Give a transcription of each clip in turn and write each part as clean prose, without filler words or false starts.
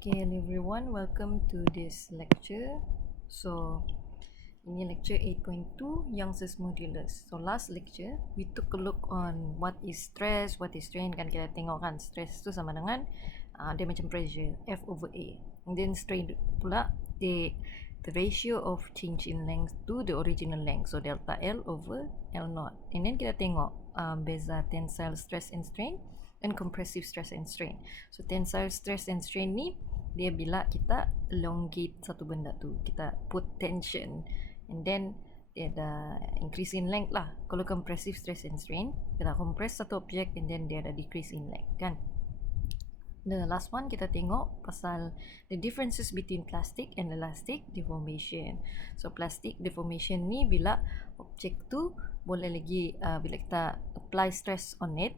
Okay, hello everyone, welcome to this lecture. So, ini lecture 8.2, Young's modulus. So, last lecture, we took a look on what is stress, what is strain. Kan kita tengok kan, stress tu sama dengan dia macam pressure, F over A. And then strain pula, the ratio of change in length to the original length. So, delta L over L naught. And then kita tengok beza tensile stress and strain and compressive stress and strain. So tensile stress and strain ni dia bila kita elongate satu benda tu, kita put tension and then dia ada increase in length lah. Kalau compressive stress and strain, kita compress satu objek and then dia ada decrease in length kan. The last one kita tengok pasal the differences between plastic and elastic deformation. So plastic deformation ni bila objek tu boleh lagi bila kita apply stress on it,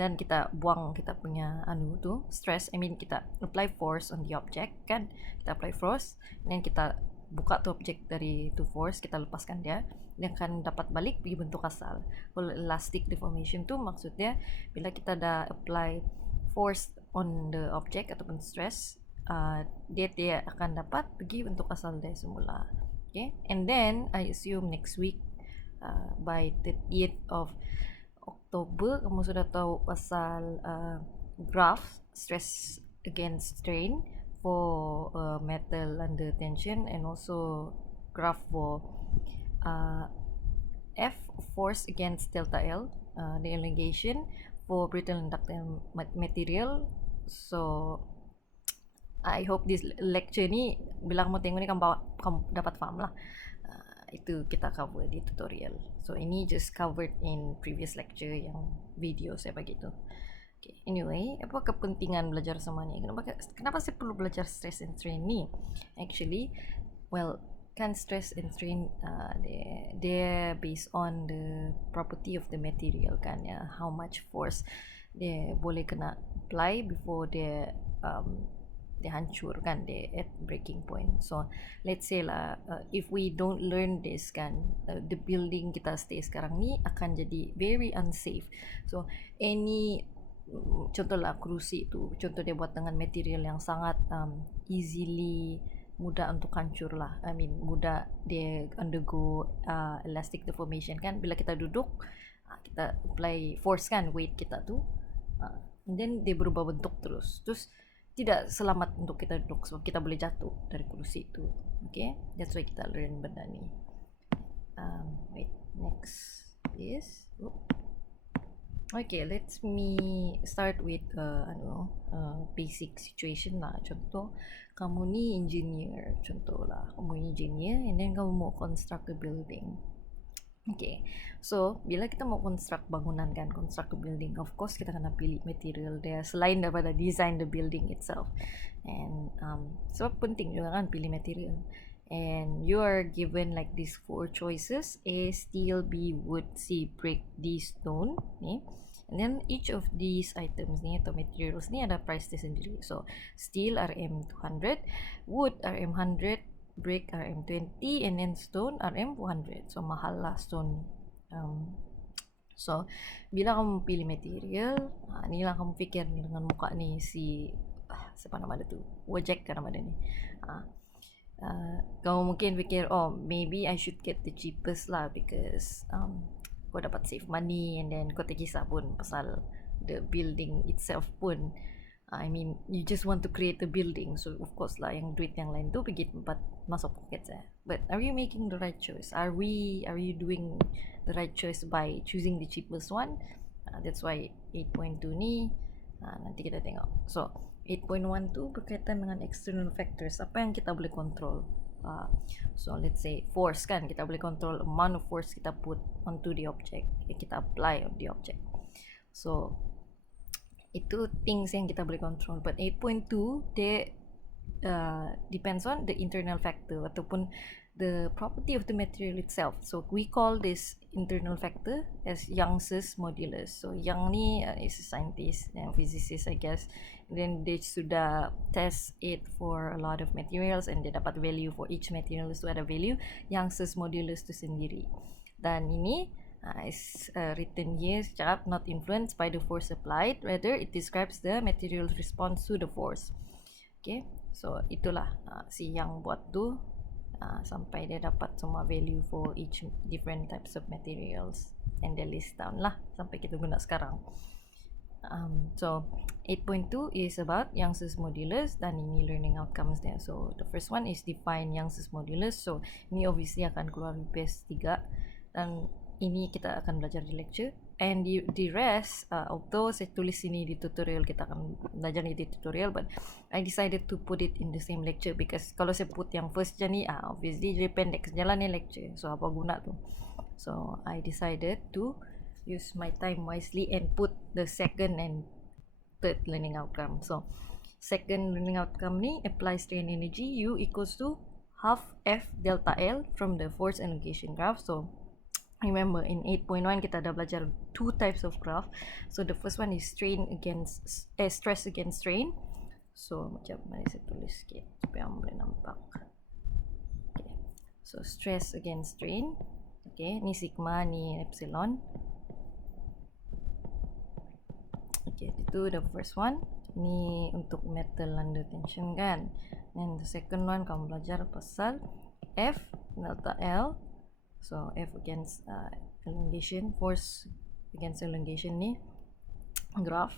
dan kita buang kita punya tu stress, kita apply force on the object kan, kita apply force dan kita buka tu objek dari tu force, kita lepaskan dia akan dapat balik pergi bentuk asal. Kalau elastic deformation tu maksudnya bila kita dah apply force on the object ataupun stress, dia akan dapat pergi bentuk asal dia semula. Okay, and then I assume next week by 30th of Oktober kamu sudah tahu pasal graph stress against strain for metal under tension and also graph for F force against delta L, the elongation for brittle and ductile material. So I hope this lecture ni bila kamu tengok ni kamu dapat faham lah. Itu kita cover di tutorial. So ini just covered in previous lecture yang video saya bagi tu. Okay. Anyway, apa kepentingan belajar sama ni? Kenapa saya perlu belajar stress and strain ni? Actually, well, kan stress and strain dia based on the property of the material kan ya, how much force dia boleh kena apply before dia hancur kan, dia at breaking point. So let's say lah, if we don't learn this kan, the building kita stay sekarang ni akan jadi very unsafe. So any contoh lah kerusi tu, contoh dia buat dengan material yang sangat easily mudah untuk hancur lah. Mudah dia undergo elastic deformation kan. Bila kita duduk, kita apply force kan, weight kita tu, and then dia berubah bentuk terus tidak selamat untuk kita duduk sebab kita boleh jatuh dari kursi itu. Okay, that's why kita learn benda ni. Wait, next is okay, let's me start with basic situation lah. Contoh kamu ni engineer, contoh lah kamu engineer and then kamu mau construct a building. Okay, so bila kita mau construct bangunan kan, construct a building, of course kita kena pilih material dia selain daripada design the building itself. And sebab penting juga kan pilih material. And you are given like these 4 choices: A, steel; B, wood; C, brick; D, stone. Okay? And then each of these items ni atau materials ni ada price dia sendiri. So steel RM200, wood RM100, brick RM20, and then stone RM400. So mahal lah stone. So bila kamu pilih material, ni lah kamu fikir ni dengan muka ni siapa nama dia tu, Wojek kan nama dia ni. Kamu mungkin fikir, oh maybe I should get the cheapest lah because kau dapat save money and then kau tak kisah pun pasal the building itself pun. You just want to create a building, so of course lah yang duit yang lain tu pergi tempat masuk pocket saya. But are you making the right choice? Are you doing the right choice by choosing the cheapest one? That's why 8.2 ni nanti kita tengok. So 8.1 tu berkaitan dengan external factors, apa yang kita boleh control. So let's say force kan, kita boleh control amount of force kita put onto the object, kita apply on the object. So itu things yang kita boleh control. But 8.2 dia depends on the internal factor ataupun the property of the material itself. So we call this internal factor as Young's modulus. So Young ni is a scientist and physicist I guess. Then dia sudah test it for a lot of materials and dia dapat value for each material itu ada value Young's modulus tu sendiri. Dan ini Is written here, cakap not influenced by the force applied, rather it describes the material's response to the force. Okay, so itulah si yang buat tu sampai dia dapat semua value for each different types of materials and dia list down lah sampai kita guna sekarang. So 8.2 is about Young's modulus dan ini learning outcomes dia. So the first one is define Young's modulus. So ini obviously akan keluar di PS3 dan ini kita akan belajar di lecture. And the rest, although saya tulis ini di tutorial, kita akan belajar di tutorial, but I decided to put it in the same lecture because kalau saya put yang first je ni, obviously jadi pendek sejalan ni lecture. So apa guna tu? So I decided to use my time wisely and put the second and third learning outcome. So second learning outcome ni apply strain energy U equals to half F delta L from the force elongation graph. So remember in 8.1 kita dah belajar two types of graph. So the first one is stress against strain. So macam mana saya tulis sikit supaya boleh nampak. Okay. So stress against strain. Okay, ni sigma, ni epsilon. Okay, itu the first one. Ni untuk metal under tension kan. And the second one kamu belajar pasal F delta L. So F against elongation, force against elongation ni graph.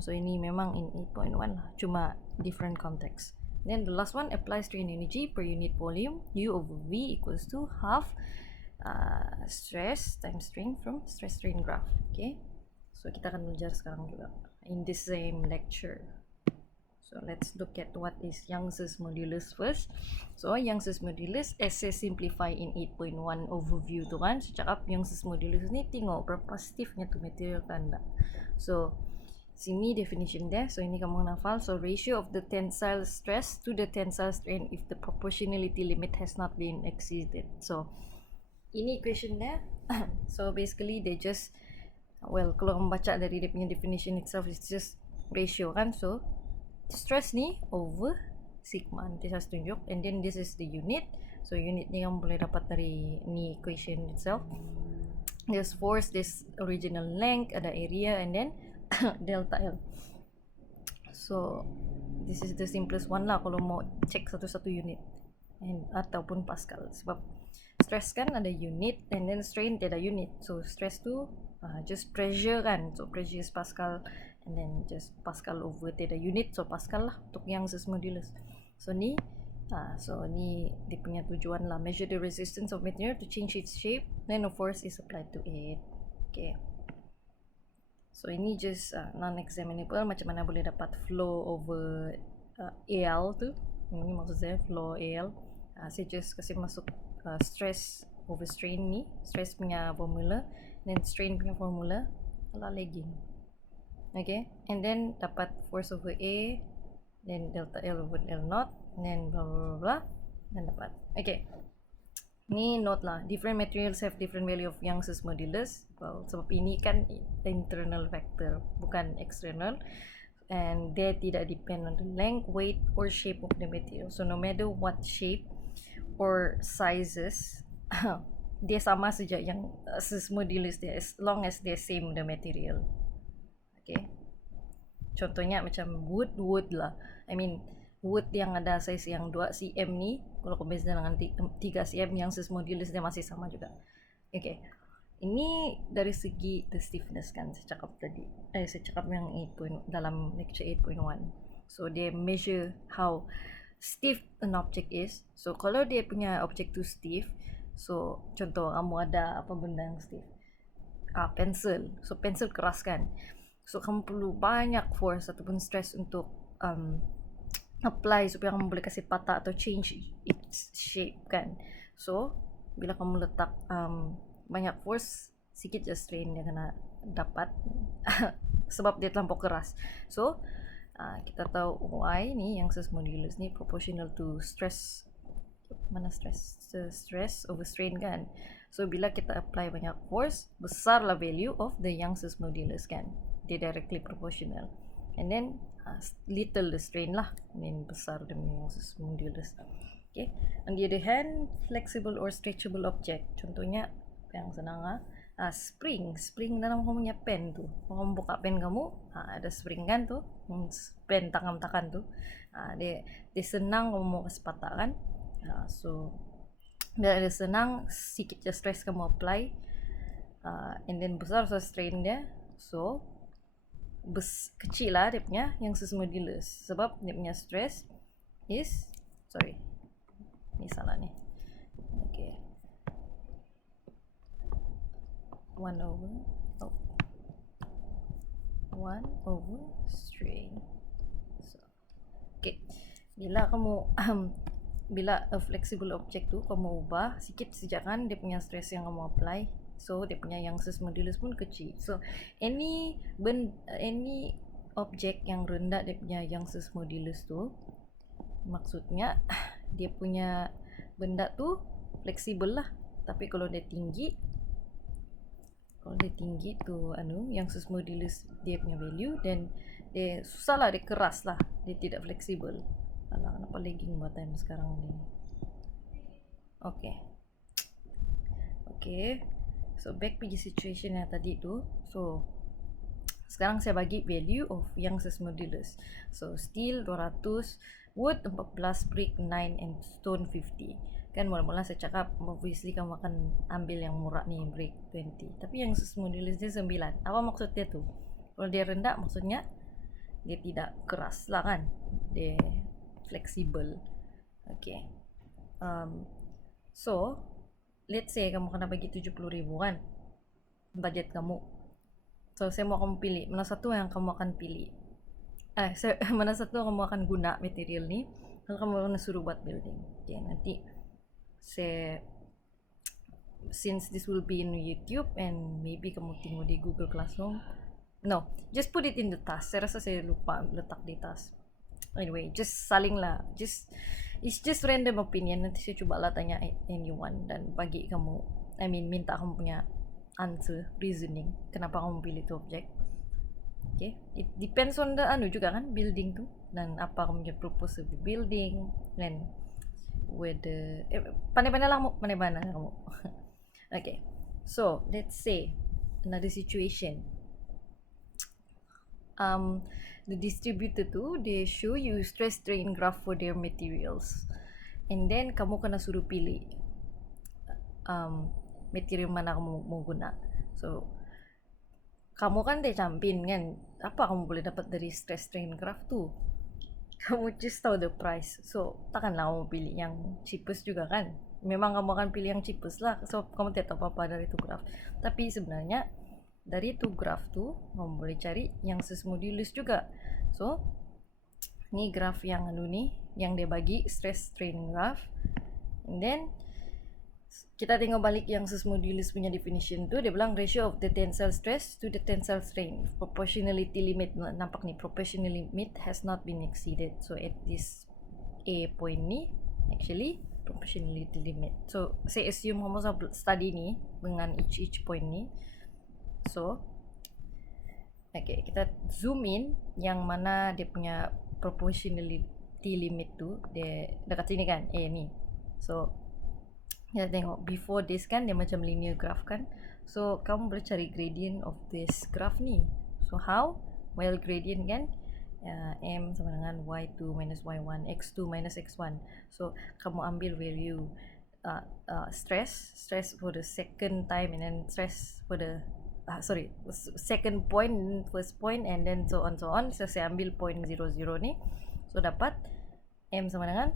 So ini memang in 8.1 lah, cuma different context. Then the last one, apply strain energy per unit volume. U over V equals to half stress times strain from stress strain graph. Okay, so kita akan belajar sekarang juga in the same lecture. So let's look at what is Young's modulus first. So Young's modulus as saya simplify in 8.1 overview tu kan, saya cakap Young's modulus ni tengok berapa stiffnya tu material kan tak. So sini definition dia. So ini kamu hafal. So ratio of the tensile stress to the tensile strain if the proportionality limit has not been exceeded. So ini equation dia. So basically they just, well, kalau kamu baca dari dia punya definition itself, it's just ratio kan. So stress ni over sigma, nanti saya tunjuk, and then this is the unit. So unit ni kamu boleh dapat dari ni equation itself. There's force, this original length, ada area, and then delta L. So this is the simplest one lah kalau mau check satu-satu unit and ataupun Pascal, sebab stress kan ada unit and then strain tiada unit. So stress tu just pressure kan, so pressure is Pascal and then just Pascal over tiada unit, so Pascal lah untuk Young's modulus. So ni ni dia punya tujuan lah, measure the resistance of material to change its shape, then a force is applied to it. Okay, so ini just non-examinable, macam mana boleh dapat flow over AL tu. Ini maksud saya flow AL. Saya just kasih masuk stress over strain ni, stress punya formula, then strain punya formula, ala lagging. Okay, and then dapat force over A, then delta L over L naught, then blah blah blah, blah, dan dapat. Okay, ni note lah, different materials have different value of Young's modulus. Well, sebab ini kan internal factor, bukan external, and they tidak depend on the length, weight or shape of the material. So no matter what shape or sizes, dia sama saja yang modulus dia, as long as they same the material. Okay, contohnya macam wood lah, I mean wood yang ada size yang 2 cm ni, kalau compare dengan 3 cm, yang modulus dia masih sama juga. Okay, ini dari segi the stiffness kan saya cakap tadi, saya cakap yang 8 dalam lecture 8.1. So dia measure how stiff an object is. So kalau dia punya object tu stiff, so contoh kamu ada apa benda yang stiff, pencil. So pencil keras kan, so kamu perlu banyak force ataupun stress untuk apply supaya kamu boleh kasih patah atau change its shape kan. So bila kamu letak banyak force, sikit je strain dia kena dapat sebab dia terlampau keras. So kita tahu Y ni, Young's modulus ni proportional to stress, mana stress? Stress over strain kan. So bila kita apply banyak force, besarlah value of the Young's modulus kan, dia directly proportional. And then little the strain lah, besar dia punya sus modulus. Okay. On the other hand, flexible or stretchable object, contohnya yang senang spring dalam kamu punya pen tu. Kamu buka pen kamu, ada spring kan tu, pen takam-takan tu. Dia senang kamu mau kasih patah kan. So dia ada senang, sikit je stress kamu apply, and then besar strain dia. So kecil lah dia punya yang sus modulus, sebab dia punya stress is, sorry ni salah ni, okay, 1 over strain. So, okay, bila kamu bila a flexible object tu kamu ubah sikit saja kan dia punya stress yang kamu apply, so dia punya yang sus modulus pun kecil. So any object yang rendah dia punya yang sus modulus tu, maksudnya dia punya benda tu fleksibel lah. Tapi kalau dia tinggi tu yang sus modulus dia punya value, dan dia susah lah, dia keras lah, dia tidak fleksibel. Alah, kenapa lagging buat time sekarang ni? Okay, so back pergi situation yang tadi tu. So sekarang saya bagi value of yang sus modulus. So steel 200, wood 14, brick 9, and stone 50. Kan mula-mula saya cakap obviously kamu akan ambil yang murah ni, brick 20. Tapi yang sus modulus dia 9. Apa maksud dia tu? Kalau dia rendah maksudnya dia tidak keras lah kan, dia fleksibel. Okay. So let's say kamu kena bagi 70,000 kan budget kamu. So saya mau kamu pilih mana satu yang kamu akan pilih. Mana satu kamu akan guna material ni kalau kamu akan suruh buat building. Okay, nanti since this will be in YouTube and maybe kamu tengok di Google Classroom. No, just put it in the task. Saya rasa saya lupa letak di task. Anyway, just saling lah. It's just random opinion. Nanti saya cuba lah tanya anyone dan bagi kamu, minta kamu punya answer, reasoning. Kenapa kamu pilih tu object? Okay, it depends on the juga kan, building tu, dan apa kamu punya purpose of the building, dan whether pandai-pandai lah kamu. Okay, so let's say another situation. The distributor tu they show you stress strain graph for their materials, and then kamu kena suruh pilih material mana kamu mau guna. So kamu kan dia campin kan, apa kamu boleh dapat dari stress strain graph tu? Kamu just tahu the price, so takkanlah kamu pilih yang cheapest juga kan. Memang kamu akan pilih yang cheapest lah, so kamu tidak tahu apa-apa dari tu graph. Tapi sebenarnya dari tu graph tu kamu boleh cari yang sus modulus juga. So ni graph yang ni yang dia bagi stress strain graph, and then kita tengok balik yang sus modulus punya definition tu, dia bilang ratio of the tensile stress to the tensile strain. Proportionality limit, nampak ni, proportionality limit has not been exceeded. So at this A point ni actually proportionality limit. So saya assume kamu study ni dengan each point ni. So okay, kita zoom in yang mana dia punya proportionality limit tu, dia dekat sini kan, ni. So kita tengok before this kan dia macam linear graph kan. So kamu boleh cari gradient of this graph ni. So how? Well, gradient kan M sama dengan y2 minus y1, x2 minus x1. So kamu ambil value stress for the second time, and then stress for the second point, first point, and then so on. So saya ambil point 0, 0 ni. So dapat M sama dengan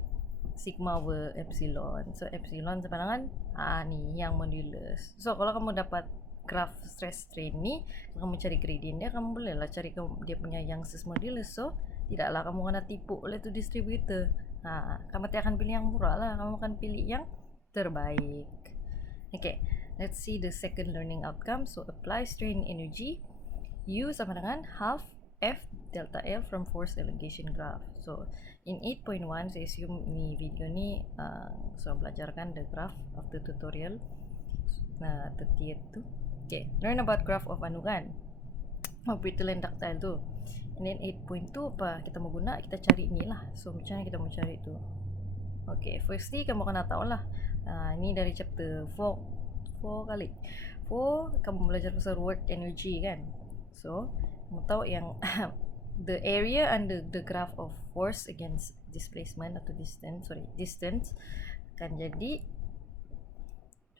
sigma over epsilon. So epsilon sama dengan ni yang modulus. So kalau kamu dapat graph stress strain ni, kamu cari gradient dia, kamu boleh lah cari dia punya yang sus modulus. So tidaklah kamu kena tipu oleh tu distributor. Kamu tidak akan pilih yang murah lah, kamu akan pilih yang terbaik. Okay, let's see the second learning outcome. So apply strain energy, U sama dengan half F delta L from force elongation graph. So in 8.1 saya assume ni video ni so belajarkan the graph of the tutorial 38 tu. Okay, learn about graph of kan, brittle and ductile tu. And then 8.2 apa kita mau guna, kita cari ni lah. So macam mana kita mau cari tu? Okay, firstly kamu kena tahu lah, ni dari chapter 4 kali 4 kamu belajar pasal work energy kan. So kamu tahu yang the area under the graph of force against displacement atau distance akan jadi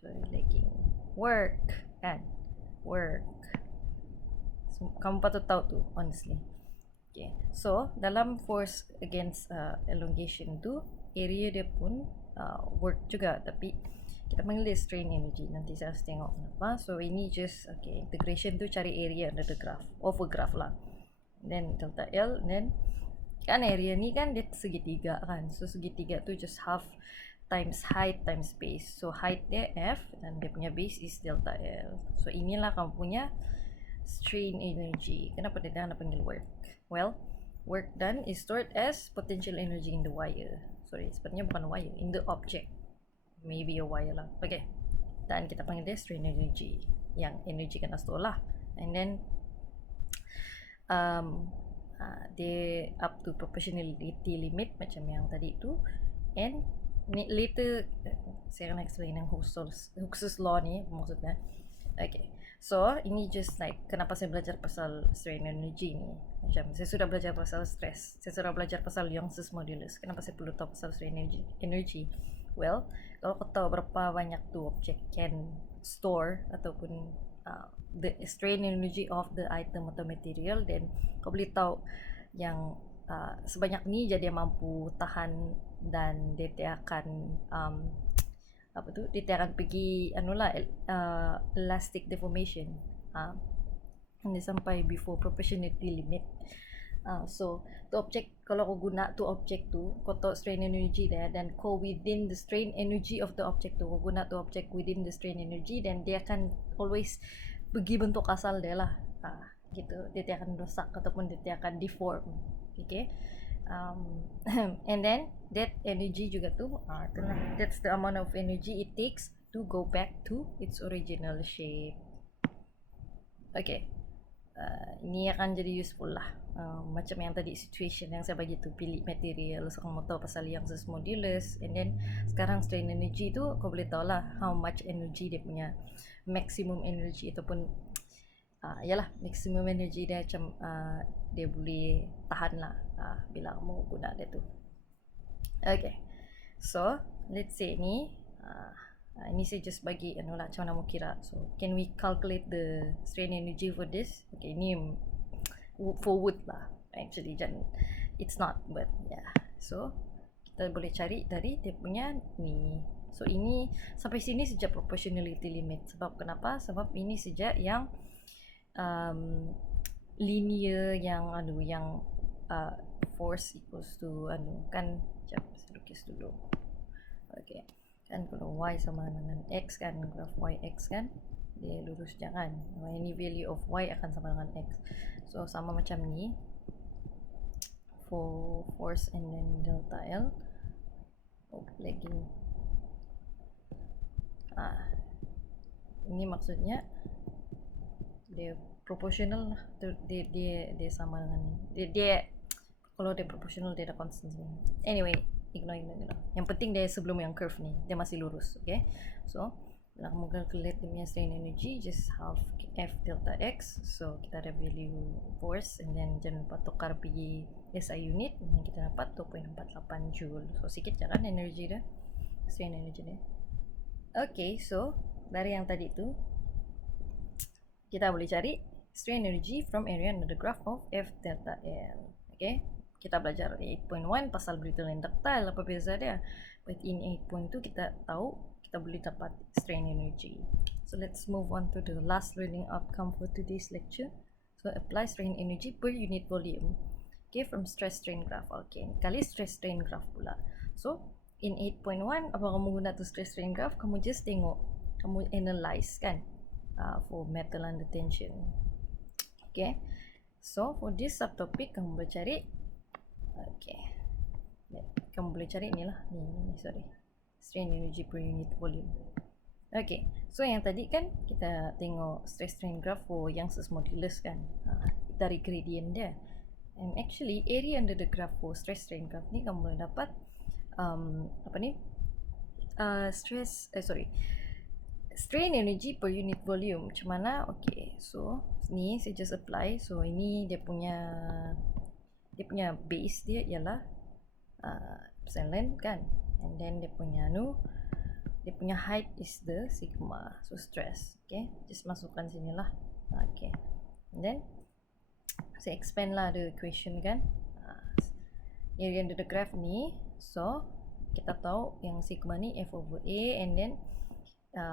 lagging work kan, work. So, kamu patut tahu tu honestly. Okay, so dalam force against elongation tu area dia pun work juga, tapi kita panggil dia strain energy. Nanti saya harus tengok kenapa. So ini just integration tu cari area under the graph, of a graph lah. Then delta L, then kan area ni kan dia segitiga kan. So segitiga tu just half times height times base. So height dia F dan dia punya base is delta L. So inilah kamu punya strain energy. Kenapa dia dah nak panggil work? Well, work done is stored as potential energy in the wire. Sorry, sebenarnya bukan wire, in the object. Maybe a wire lah. Okay. Dan kita panggil dia strain energy. Yang energy kena store lah. And then dia up to proportionality limit macam yang tadi tu. And later saya akan explain yang Hooke's law ni maksudnya. Okay. So ini just like kenapa saya belajar pasal strain energy ni. Macam saya sudah belajar pasal stress, saya sudah belajar pasal Young's modulus. Kenapa saya perlu tahu pasal strain energy? Well, kalau kau tahu berapa banyak tu objek can store ataupun the strain energy of the item atau material, then kau boleh tahu yang sebanyak ni jadi mampu tahan dan dia tidak akan dia tidak akan pergi elastic deformation dia sampai before proportionality limit. So tu objek, kalau kau guna tu objek tu, kau tahu strain energy dia, dan kau within the strain energy of the object tu, kau guna tu objek within the strain energy, dan dia akan always pergi bentuk asal dia lah, gitu. Dia tidak akan rosak ataupun dia tidak akan deform. Okay. And then that energy juga tu that's the amount of energy it takes to go back to its original shape. Okay. Ini akan jadi useful lah, macam yang tadi situation yang saya bagi tu, pilih material, so kamu tahu pasal Young's modulus, and then sekarang strain energy tu kau boleh tahu lah how much energy dia punya maximum energy ataupun yalah maximum energy dia macam dia boleh tahan lah bila kamu guna dia tu. Okay, so let's say ni ini saya just bagi macam mana mau kira. So can we calculate the strain energy for this? Okay, ini for wood lah actually, it's not, but yeah. So kita boleh cari dari dia punya ni. So ini sampai sini sejak proportionality limit. Sebab kenapa? Sebab ini sejak yang linear, yang force equals to kan, sekejap saya lukis dulu. Okay, kan kalau y sama dengan x kan, graf y x kan dia lurus jangan, any value of y akan sama dengan x. So sama macam ni for force and then delta L. Lagging. Ini maksudnya dia proportional lah, dia sama dengan ni. Dia kalau dia proportional dia ada constant. Anyway, ignore. Yang penting dia sebelum yang curve ni dia masih lurus. Okay, so bila kamu calculate dia punya strain energy, just half F delta X. So kita ada value force, and then jangan lupa tukar pergi SI unit, dan kita dapat 2.48 joule. So sikit je kan energy dia, strain energy dia. Okay, so dari yang tadi tu kita boleh cari strain energy from area under the graph of F delta L. Okay, kita belajar 8.1 pasal brittle and ductile, apa beza dia. But in 8.2 kita tahu kita boleh dapat strain energy. So let's move on to the last learning outcome for today's lecture. So apply strain energy per unit volume. Okay, from stress strain graph. Okay, kali stress strain graph pula. So in 8.1 apa kamu guna tu stress strain graph? Kamu just tengok, kamu analyze kan, for metal under tension. Okay, so for this subtopic kamu boleh cari, kamu boleh cari ni lah, ni sorry, strain energy per unit volume. Okay, so yang tadi kan kita tengok stress strain graph for Young's modulus kan, dari gradient dia. And actually area under the graph for stress strain graph ni kamu boleh dapat apa ni strain energy per unit volume. Macam mana? Okay, so ni saya just apply. So ini dia punya base dia ialah epsilon kan, and then dia punya height is the sigma, so stress. Okay, just masukkan sini lah. Okay, and then saya expand lah the equation kan, area under the graph ni. So kita tahu yang sigma ni F over A, and then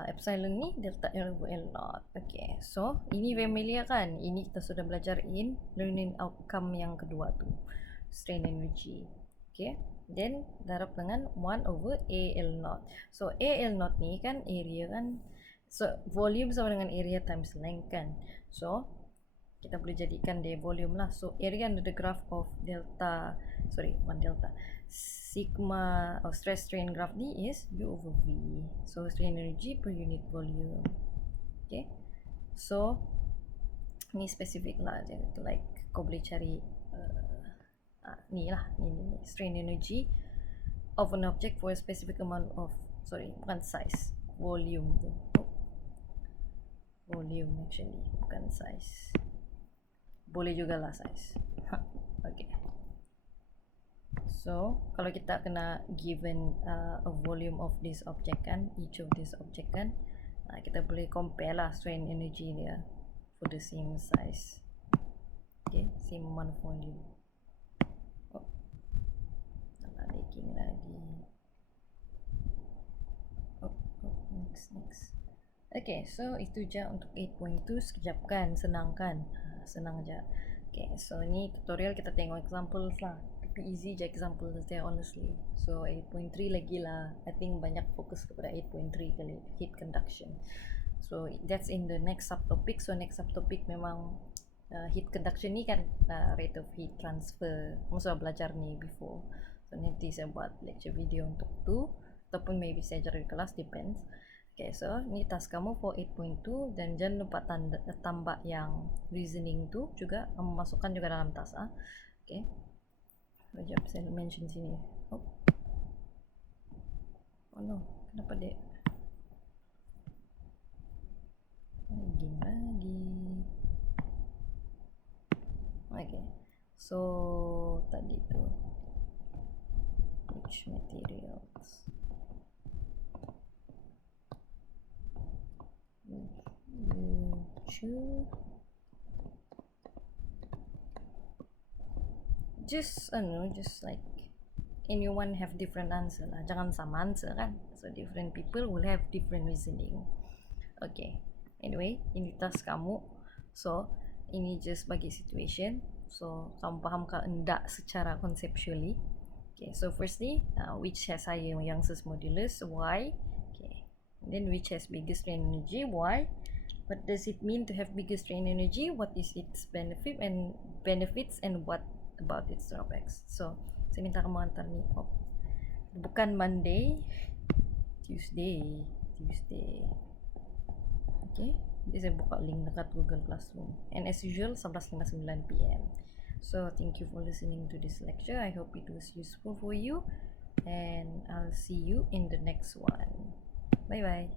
epsilon ni delta L over L naught. Okay, so ini familiar kan, ini kita sudah belajar in learning outcome yang kedua tu, strain energy. Okay, then darab dengan 1 over AL naught. So AL naught ni kan area kan, so volume sama dengan area times length kan. So kita boleh jadikan dia volume lah. So area under the graph of sigma of stress strain graph ni is U over V. So strain energy per unit volume. Okay, so ni spesifik lah, like kau boleh cari ni lah, ni strain energy of an object for a specific amount of, bukan size, volume tu. Volume actually, bukan size. Boleh juga lah size. Okay, so kalau kita kena given a volume of this object kan, each of this object kan, kita boleh compare lah strain energy dia for the same size. Okay, same amount of volume. Leaking lagi. Next. Okay, so itu je untuk 8.2. Sekejap kan, senang kan? Senang je. Okay, so ni tutorial kita tengok examples lah. Tapi easy je example dia honestly. So 8.3 lagi lah. I think banyak fokus kepada 8.3 kali, heat conduction. So that's in the next subtopic. So next subtopic memang heat conduction ni kan, rate of heat transfer. Kamu sudah belajar ni before. So nanti saya buat lecture video untuk tu, ataupun maybe saya ajar di kelas, depends. Okay, so ni task kamu for 8.2, dan jangan lupa tambah yang reasoning tu juga, kamu masukkan juga dalam task. Okay, sekejap saya mention sini. Oh no, kenapa dek? Lagi. Okay, so tadi tu which materials just like anyone have different answer lah, jangan sama answer kan. So different people will have different reasoning. Okay, anyway, ini task kamu. So ini just bagi situation, so kamu faham ke enggak secara conceptually. Okay, so firstly, which has higher Young's modulus? Why? Okay, and then which has bigger strain energy? Why? What does it mean to have bigger strain energy? What is its benefits and what about its drawbacks? So saya minta kamu hantar ni. Bukan Monday, Tuesday. Okay, jadi saya buka link dekat Google Classroom, and as usual 11.59 PM. So thank you for listening to this lecture. I hope it was useful for you, and I'll see you in the next one. Bye bye.